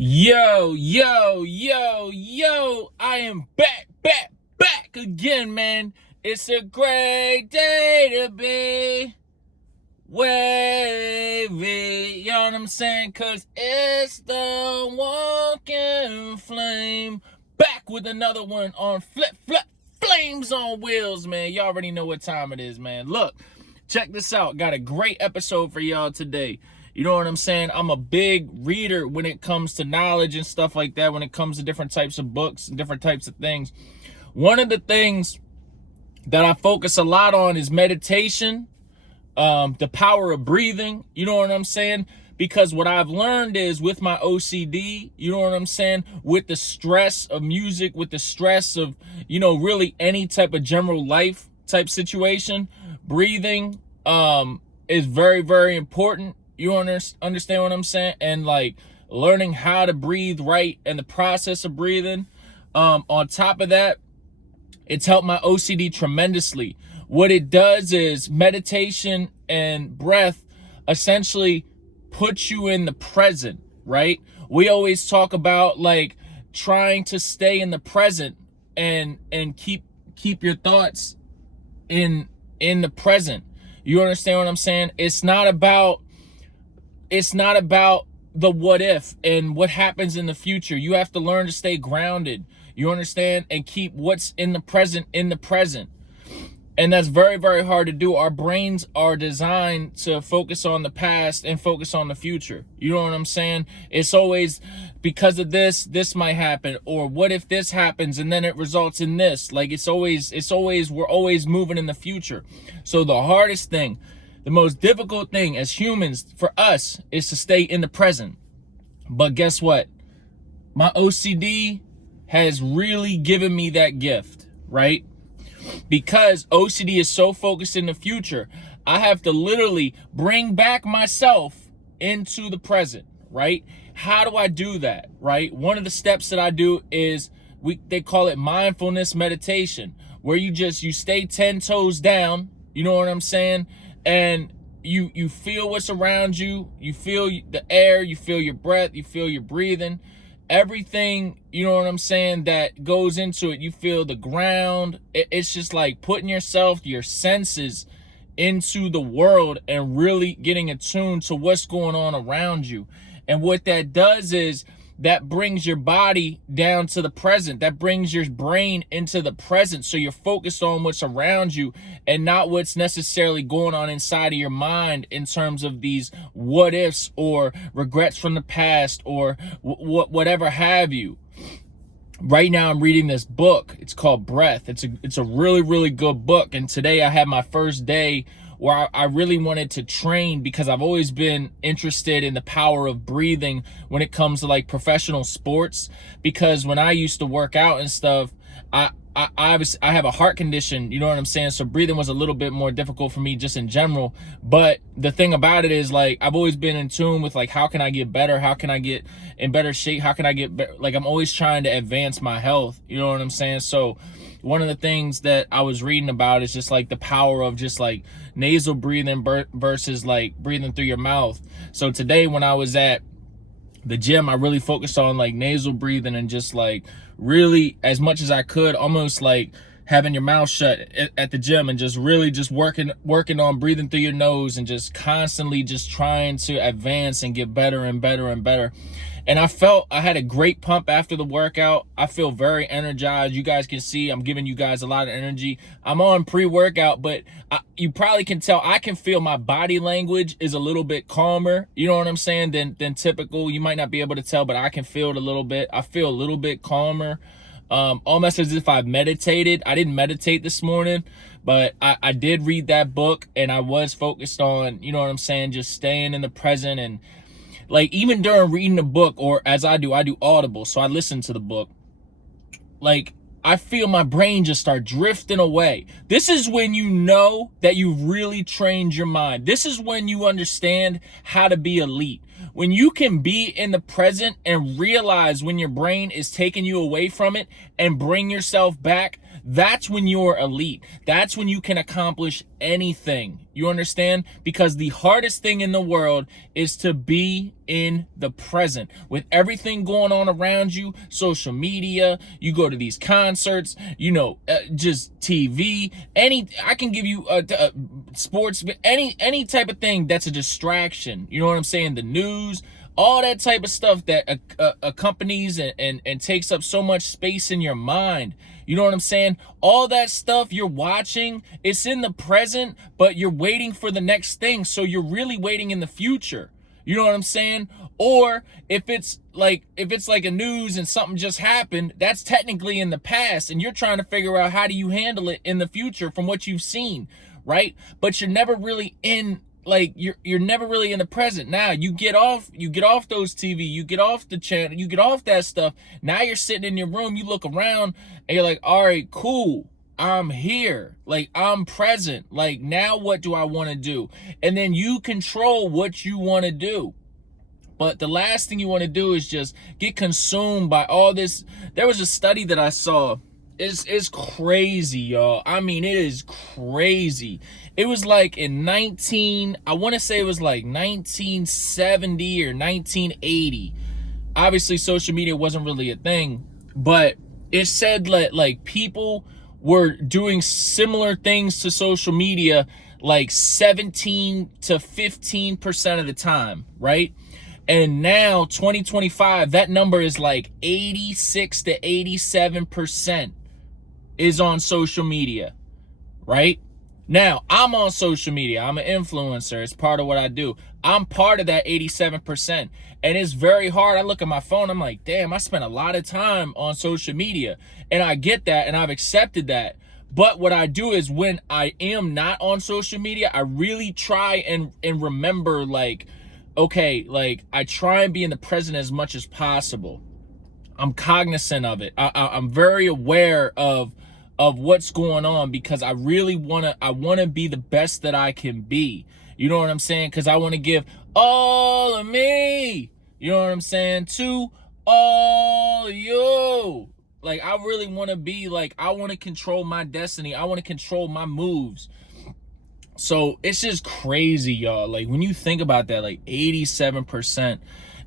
Yo, I am back again, man. It's a great day to be wavy, you know what I'm saying? Cause it's the walking flame. Back with another one on flip flames on wheels, man. You already know what time it is, man. Look, check this out. Got a great episode for y'all today. You know what I'm saying? I'm a big reader when it comes to knowledge and stuff like that, when it comes to different types of books and different types of things. One of the things that I focus a lot on is meditation, the power of breathing. You know what I'm saying? Because what I've learned is with my OCD, you know what I'm saying? With the stress of music, with the stress of, really any type of general life type situation, breathing is very, very important. You understand what I'm saying? And like learning how to breathe right and the process of breathing. On top of that, it's helped my OCD tremendously. What it does is meditation and breath essentially puts you in the present, right? We always talk about like trying to stay in the present and keep your thoughts in the present. You understand what I'm saying? It's not about the what if and what happens in the future. You have to learn to stay grounded. You understand? And keep what's in the present in the present. And that's very, very hard to do. Our brains are designed to focus on the past and focus on the future. You know what I'm saying? It's always because of this might happen, or what if this happens and then it results in this. Like we're always moving in the future. So the hardest thing, the most difficult thing as humans for us is to stay in the present. But guess what? My OCD has really given me that gift, right? Because OCD is so focused in the future, I have to literally bring back myself into the present, right? How do I do that, right? One of the steps that I do is they call it mindfulness meditation, where you stay 10 toes down, you know what I'm saying? And you feel what's around you, you feel the air, you feel your breath, you feel your breathing, everything, you know what I'm saying, that goes into it. You feel the ground. It's just like putting yourself, your senses into the world and really getting attuned to what's going on around you. And what that does is that brings your body down to the present. That brings your brain into the present. So you're focused on what's around you and not what's necessarily going on inside of your mind in terms of these what ifs or regrets from the past or whatever have you. Right now I'm reading this book. It's called Breath. It's a really, really good book. And today I had my first day where I really wanted to train, because I've always been interested in the power of breathing when it comes to like professional sports. Because when I used to work out and stuff, I have a heart condition, you know what I'm saying? So breathing was a little bit more difficult for me just in general. But the thing about it is, like, I've always been in tune with like, how can I get better? How can I get in better shape? How can I get better? Like, I'm always trying to advance my health, you know what I'm saying? So one of the things that I was reading about is just like the power of just like nasal breathing versus like breathing through your mouth. So today when I was at the gym, I really focused on like nasal breathing and just like really, as much as I could, almost like having your mouth shut at the gym and just really just working on breathing through your nose and just constantly just trying to advance and get better and better and better. And I felt I had a great pump after the workout. I feel very energized. You guys can see I'm giving you guys a lot of energy. I'm on pre-workout, but you probably can tell I can feel my body language is a little bit calmer, you know what I'm saying, than typical. You might not be able to tell, but I can feel it a little bit. I feel a little bit calmer, almost as if I've meditated. I didn't meditate this morning, but I did read that book, and I was focused on, you know what I'm saying, just staying in the present. And like, even during reading the book, or as I do Audible, so I listen to the book, like, I feel my brain just start drifting away. This is when you know that you've really trained your mind. This is when you understand how to be elite. When you can be in the present and realize when your brain is taking you away from it and bring yourself back, That's when you're elite. That's when you can accomplish anything. You understand? Because the hardest thing in the world is to be in the present with everything going on around you, social media, you go to these concerts, just TV, I can give you sports, any type of thing that's a distraction. You know what I'm saying? The news, all that type of stuff that accompanies and takes up so much space in your mind. You know what I'm saying? All that stuff you're watching, it's in the present, but you're waiting for the next thing. So you're really waiting in the future. You know what I'm saying? Or if it's like a news and something just happened, that's technically in the past, and you're trying to figure out how do you handle it in the future from what you've seen, right? But you're never really in, like, you're never really in the present. Now you get off those TV, you get off the channel, you get off that stuff. Now you're sitting in your room, you look around and you're like, all right, cool, I'm here, like, I'm present. Like, now what do I want to do? And then you control what you want to do. But the last thing you want to do is just get consumed by all this. There was a study that I saw. It's crazy, y'all. I mean, it is crazy. It was like I want to say it was like 1970 or 1980. Obviously, social media wasn't really a thing, but it said that, like, people were doing similar things to social media like 17 to 15% of the time, right? And now 2025, that number is like 86 to 87% is on social media, right? Now, I'm on social media. I'm an influencer. It's part of what I do. I'm part of that 87%. And it's very hard. I look at my phone. I'm like, damn, I spent a lot of time on social media. And I get that, and I've accepted that. But what I do is when I am not on social media, I really try and remember, like, okay, like, I try and be in the present as much as possible. I'm cognizant of it. I'm very aware of what's going on, because I really want to be the best that I can be. You know what I'm saying? Because I want to give all of me, you know what I'm saying, to all of you. Like, I really want to be, like, I want to control my destiny. I want to control my moves. So it's just crazy, y'all. Like, when you think about that, like 87%,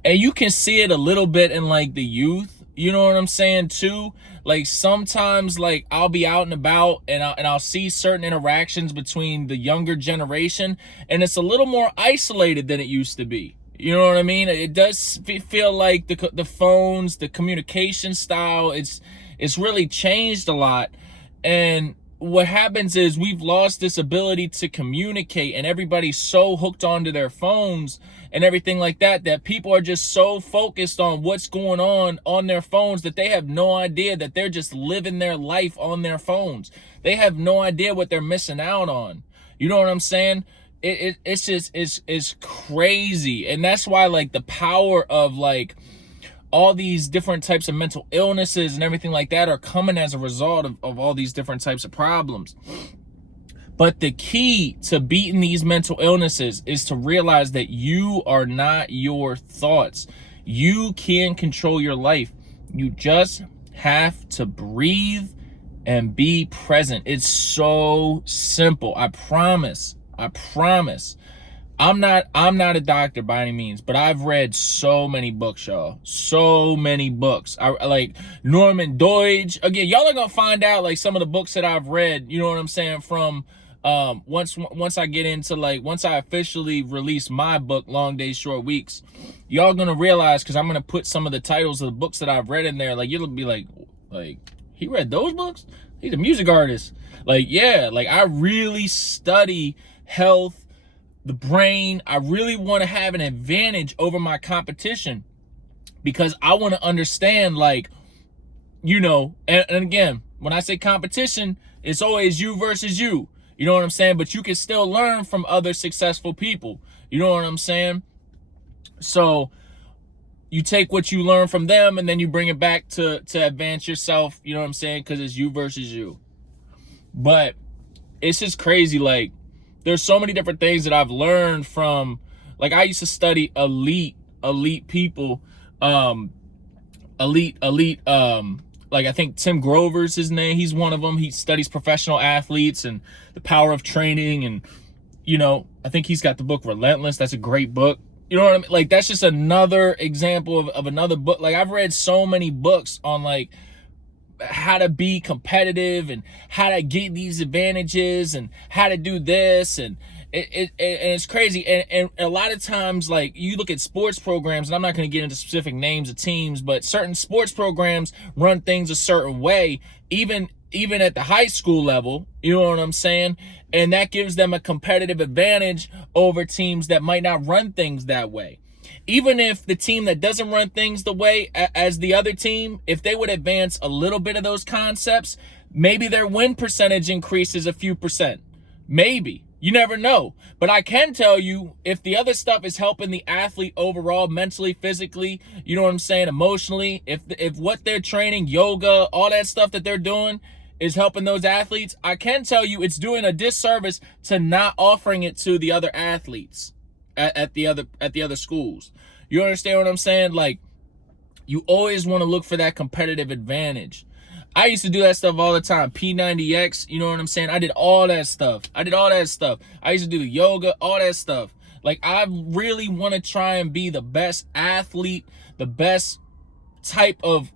and you can see it a little bit in, like, the youth, you know what I'm saying, too. Like, sometimes, like, I'll be out and about, and I'll see certain interactions between the younger generation, and it's a little more isolated than it used to be. You know what I mean? It does feel like the phones, the communication style, it's really changed a lot. And what happens is we've lost this ability to communicate, and everybody's so hooked onto their phones and everything like that, that people are just so focused on what's going on their phones that they have no idea that they're just living their life on their phones. They have no idea what they're missing out on. You know what I'm saying? It's just, it's crazy. And that's why, like, the power of, like, all these different types of mental illnesses and everything like that are coming as a result of all these different types of problems. But the key to beating these mental illnesses is to realize that you are not your thoughts. You can control your life. You just have to breathe and be present. It's so simple. I promise. I'm not a doctor by any means, but I've read so many books, y'all. So many books. I like Norman Doidge. Again, y'all are gonna find out, like, some of the books that I've read, you know what I'm saying, from once I get into, like, once I officially release my book, Long Days, Short Weeks, y'all gonna realize, because I'm gonna put some of the titles of the books that I've read in there. Like, you'll be like, he read those books? He's a music artist. Like, yeah, like, I really study health, the brain. I really want to have an advantage over my competition, because I want to understand, like, and again, when I say competition, it's always you versus you. You know what I'm saying? But you can still learn from other successful people. You know what I'm saying? So you take what you learn from them, and then you bring it back to advance yourself. You know what I'm saying? Because it's you versus you. But it's just crazy. Like, there's so many different things that I've learned from, like, I used to study elite people, elite Like, I think Tim Grover's his name. He's one of them. He studies professional athletes and the power of training. And, you know, I think he's got the book Relentless. That's a great book. You know what I mean? Like, that's just another example of another book. Like, I've read so many books on, like, how to be competitive and how to get these advantages and how to do this. And it's crazy. And a lot of times, like, you look at sports programs, and I'm not going to get into specific names of teams, but certain sports programs run things a certain way, even at the high school level, you know what I'm saying? And that gives them a competitive advantage over teams that might not run things that way. Even if the team that doesn't run things the way as the other team, if they would advance a little bit of those concepts, maybe their win percentage increases a few percent. Maybe. You never know. But I can tell you, if the other stuff is helping the athlete overall, mentally, physically, you know what I'm saying, emotionally, if what they're training, yoga, all that stuff that they're doing is helping those athletes, I can tell you it's doing a disservice to not offering it to the other athletes at the other schools. You understand what I'm saying? Like, you always want to look for that competitive advantage. I used to do that stuff all the time. P90X, you know what I'm saying? I did all that stuff. I used to do the yoga, all that stuff. Like, I really want to try and be the best athlete, the best type of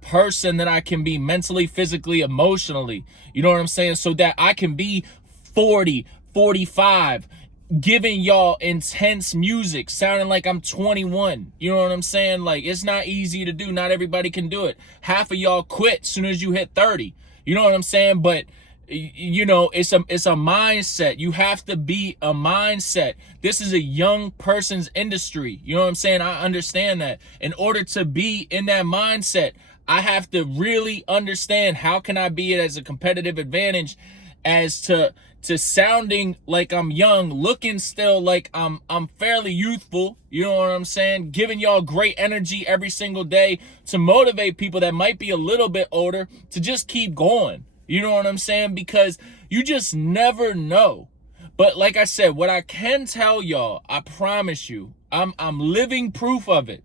person that I can be mentally, physically, emotionally. You know what I'm saying? So that I can be 40, 45, giving y'all intense music, sounding like I'm 21. You know what I'm saying? Like, it's not easy to do. Not everybody can do it. Half of y'all quit as soon as you hit 30. You know what I'm saying? But, you know, it's a mindset. You have to be a mindset. This is a young person's industry. You know what I'm saying? I understand that. In order to be in that mindset, I have to really understand how can I be it as a competitive advantage as to sounding like I'm young, looking still like I'm fairly youthful, you know what I'm saying? Giving y'all great energy every single day to motivate people that might be a little bit older to just keep going. You know what I'm saying? Because you just never know. But like I said, what I can tell y'all, I promise you, I'm living proof of it.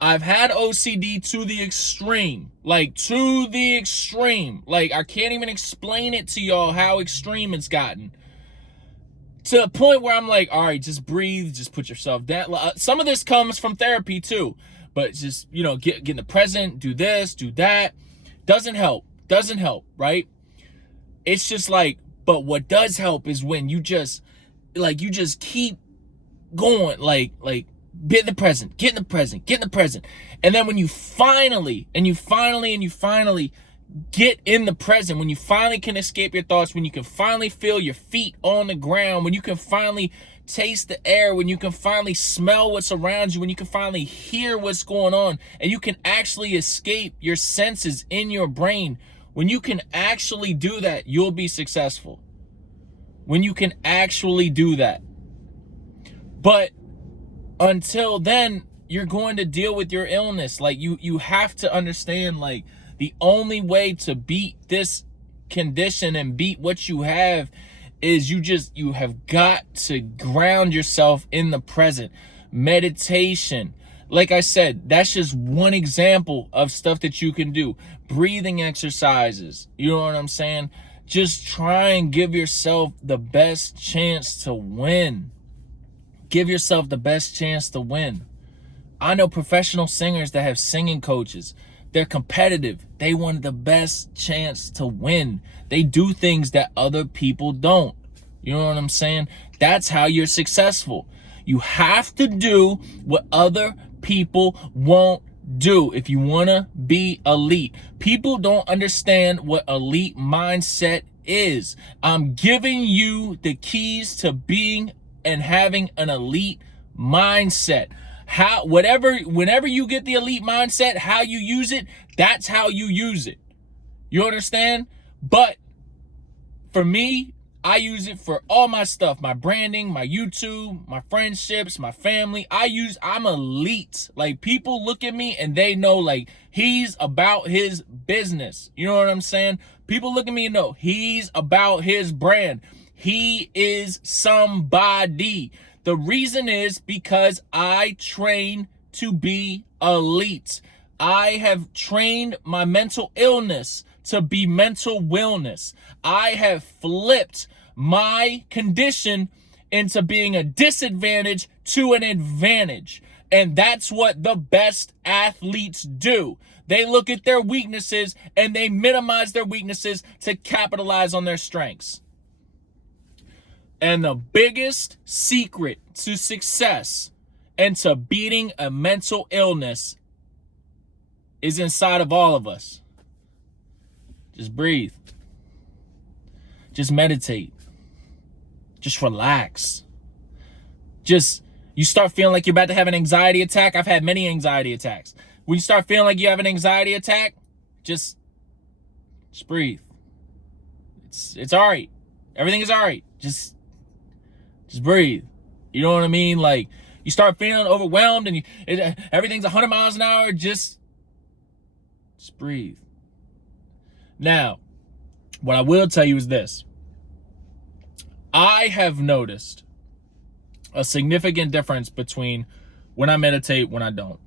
I've had OCD to the extreme, like to the extreme. Like, I can't even explain it to y'all how extreme it's gotten. To a point where I'm like, all right, just breathe, just put yourself down. Some of this comes from therapy too, but just, you know, get in the present, do this, do that. Doesn't help, right? It's just like, but what does help is when you just keep going, like, get in the present. And then when you finally get in the present, when you finally can escape your thoughts, when you can finally feel your feet on the ground, when you can finally taste the air, when you can finally smell what's around you, when you can finally hear what's going on, and you can actually escape your senses in your brain, when you can actually do that, you'll be successful. When you can actually do that. But until then, you're going to deal with your illness. Like, you have to understand, like, the only way to beat this condition and beat what you have is you have got to ground yourself in the present. Meditation. Like I said, that's just one example of stuff that you can do. Breathing exercises. You know what I'm saying? Just try and give yourself the best chance to win. Give yourself the best chance to win. I know professional singers that have singing coaches. They're competitive. They want the best chance to win. They do things that other people don't. You know what I'm saying? That's how you're successful. You have to do what other people won't do if you want to be elite. People don't understand what elite mindset is. I'm giving you the keys to being and having an elite mindset. Whenever you get the elite mindset, how you use it, that's how you use it. You understand? But for me, I use it for all my stuff, my branding, my YouTube, my friendships, my family. I'm elite. Like, people look at me and they know, like, he's about his business. You know what I'm saying? People look at me and know he's about his brand. He is somebody. The reason is because I train to be elite. I have trained my mental illness to be mental wellness. I have flipped my condition into being a disadvantage to an advantage. And that's what the best athletes do. They look at their weaknesses and they minimize their weaknesses to capitalize on their strengths. And the biggest secret to success and to beating a mental illness is inside of all of us. Just breathe. Just meditate. Just relax. You start feeling like you're about to have an anxiety attack. I've had many anxiety attacks. When you start feeling like you have an anxiety attack, just breathe. It's all right. Everything is all right. Just breathe. You know what I mean? Like, you start feeling overwhelmed and everything's 100 miles an hour. Just breathe. Now, what I will tell you is this. I have noticed a significant difference between when I meditate, when I don't.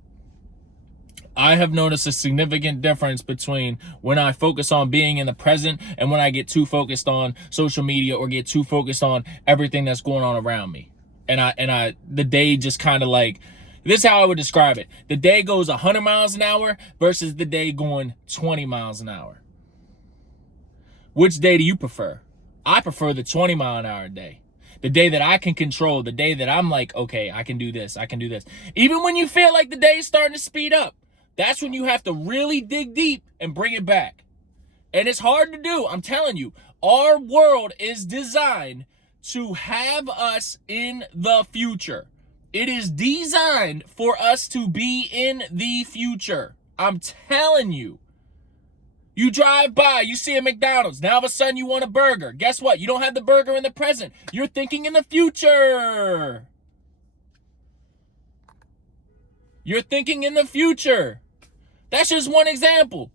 I have noticed a significant difference between when I focus on being in the present and when I get too focused on social media or get too focused on everything that's going on around me. And the day just kind of like, this is how I would describe it. The day goes 100 miles an hour versus the day going 20 miles an hour. Which day do you prefer? I prefer the 20 mile an hour day. The day that I can control, the day that I'm like, okay, I can do this, I can do this. Even when you feel like the day is starting to speed up, that's when you have to really dig deep and bring it back. And it's hard to do. I'm telling you, our world is designed to have us in the future. It is designed for us to be in the future. I'm telling you. You drive by, you see a McDonald's. Now all of a sudden you want a burger. Guess what? You don't have the burger in the present. You're thinking in the future. You're thinking in the future. That's just one example.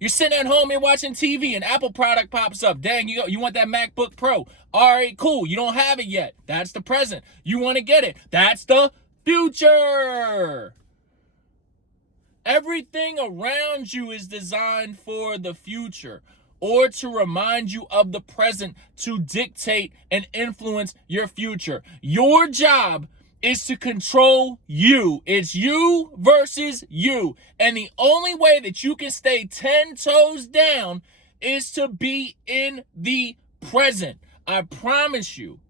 You're sitting at home, you're watching TV, an Apple product pops up. Dang, you want that MacBook Pro. All right, cool. You don't have it yet. That's the present. You want to get it. That's the future. Everything around you is designed for the future or to remind you of the present to dictate and influence your future. Your job is to control you. It's you versus you. And the only way that you can stay 10 toes down is to be in the present. I promise you.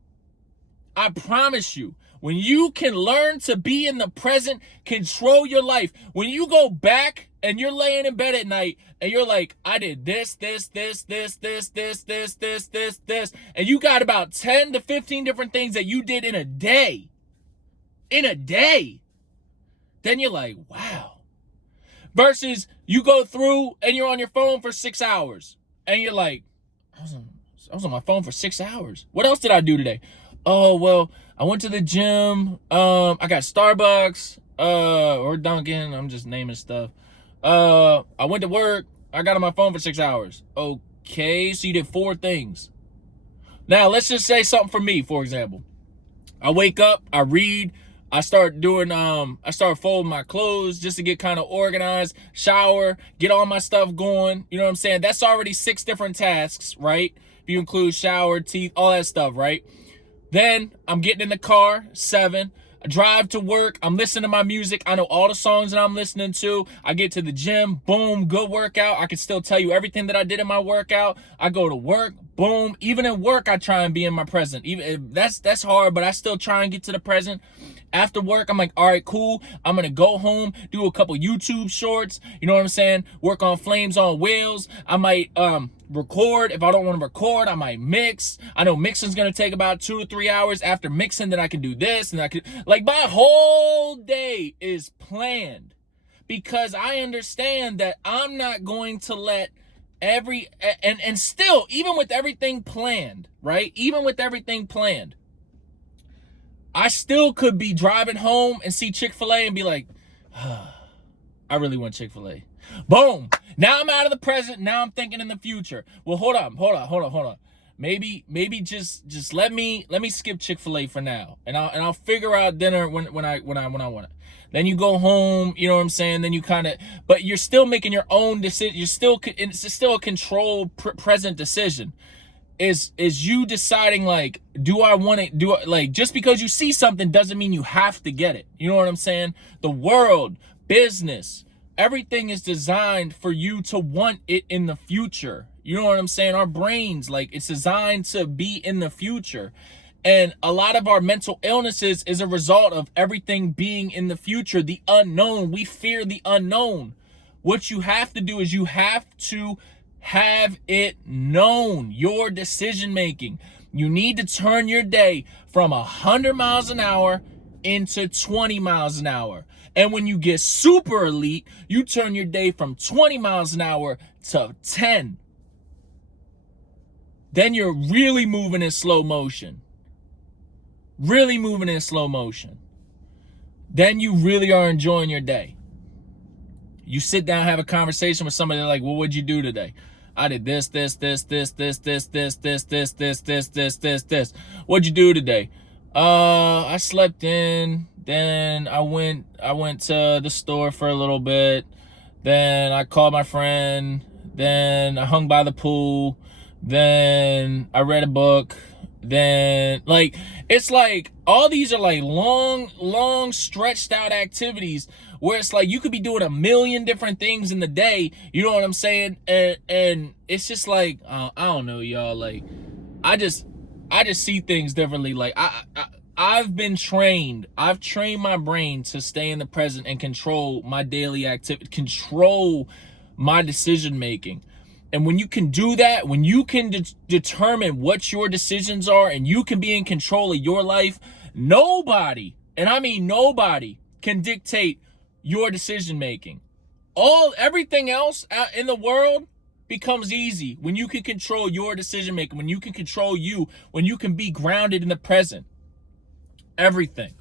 When you can learn to be in the present, control your life. When you go back and you're laying in bed at night and you're like, I did this, and you got about 10 to 15 different things that you did in a day. Then you're like, wow. Versus you go through and you're on your phone for 6 hours and you're like, I was on my phone for 6 hours. What else did I do today? Oh, well, I went to the gym. I got Starbucks, or Dunkin'. I'm just naming stuff. I went to work. I got on my phone for 6 hours. Okay, so you did 4 things. Now, let's just say something for me, for example. I wake up, I read, I start folding my clothes just to get kind of organized, shower, get all my stuff going. You know what I'm saying? That's already 6 different tasks, right? If you include shower, teeth, all that stuff, right? Then I'm getting in the car, 7. I drive to work. I'm listening to my music. I know all the songs that I'm listening to. I get to the gym. Boom, good workout. I can still tell you everything that I did in my workout. I go to work. Boom. Even in work, I try and be in my present. Even that's hard, but I still try and get to the present. After work, I'm like, all right, cool. I'm going to go home, do a couple YouTube shorts. You know what I'm saying? Work on Flames on Wheels. I might record. If I don't want to record, I might mix. I know mixing's going to take about 2 to 3 hours. After mixing, then I can do this. And I can, like, my whole day is planned because I understand that I'm not going to let and still, even with everything planned, right? Even with everything planned, I still could be driving home and see Chick-fil-A and be like, I really want Chick-fil-A. Boom. Now I'm out of the present. Now I'm thinking in the future. Well, hold on. Maybe just let me skip Chick-fil-A for now, and I'll figure out dinner when I want it. Then you go home, you know what I'm saying? Then you kind of, but you're still making your own decision. It's still a controlled present decision. Is you deciding, like, do I want it? Like, just because you see something doesn't mean you have to get it. You know what I'm saying? The world, business, everything is designed for you to want it in the future. You know what I'm saying? Our brains, like, it's designed to be in the future. And a lot of our mental illnesses is a result of everything being in the future, the unknown. We fear the unknown. What you have to do is you have to have it known, your decision making. You need to turn your day from 100 miles an hour into 20 miles an hour. And when you get super elite, you turn your day from 20 miles an hour to 10. Then you're really moving in slow motion. Really moving in slow motion. Then you really are enjoying your day. You sit down, have a conversation with somebody like, well, what'd you do today? I did this. What'd you do today? I slept in. Then I went to the store for a little bit. Then I called my friend. Then I hung by the pool. Then I read a book. Then, like, it's like all these are like long stretched out activities where it's like you could be doing a million different things in the day. You know what I'm saying? And it's just like, I don't know, y'all. Like, I just see things differently. Like, I've trained my brain to stay in the present and control my daily activity, control my decision making. And when you can do that, when you can determine what your decisions are and you can be in control of your life, nobody, and I mean nobody, can dictate your decision making. Everything else out in the world becomes easy when you can control your decision making, when you can control you, when you can be grounded in the present. Everything.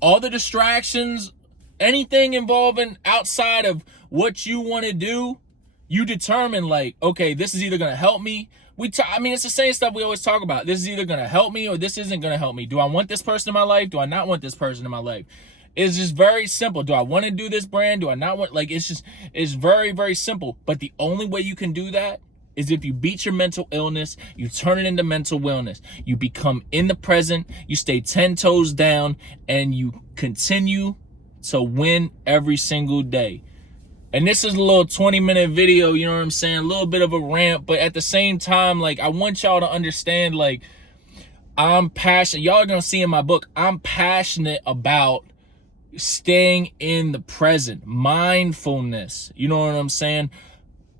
All the distractions, anything involving outside of what you want to do, you determine, like, okay, this is either going to help me. I mean, it's the same stuff we always talk about. This is either going to help me or this isn't going to help me. Do I want this person in my life? Do I not want this person in my life? It's just very simple. Do I want to do this brand? Do I not want, like, it's very, very simple. But the only way you can do that is if you beat your mental illness, you turn it into mental wellness. You become in the present, you stay 10 toes down, and you continue to win every single day. And this is a little 20-minute video, you know what I'm saying? A little bit of a rant, but at the same time, like, I want y'all to understand, like, I'm passionate. Y'all are going to see in my book, I'm passionate about staying in the present. Mindfulness, you know what I'm saying?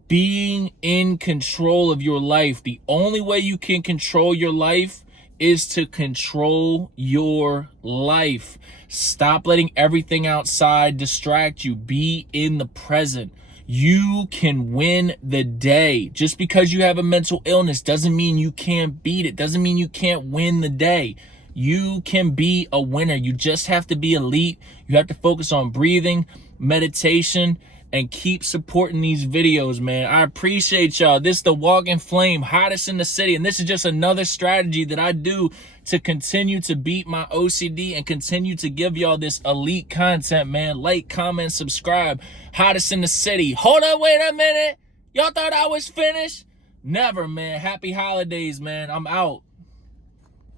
Being in control of your life. The only way you can control your life is to control your life. Stop letting everything outside distract you. Be in the present. You can win the day. Just because you have a mental illness doesn't mean you can't beat it. Doesn't mean you can't win the day. You can be a winner. You just have to be elite. You have to focus on breathing, meditation, and keep supporting these videos, man. I appreciate y'all. This is the Walking Flame, hottest in the city. And this is just another strategy that I do to continue to beat my OCD and continue to give y'all this elite content, man. Like, comment, subscribe. Hottest in the city. Hold on, wait a minute. Y'all thought I was finished? Never, man. Happy holidays, man. I'm out.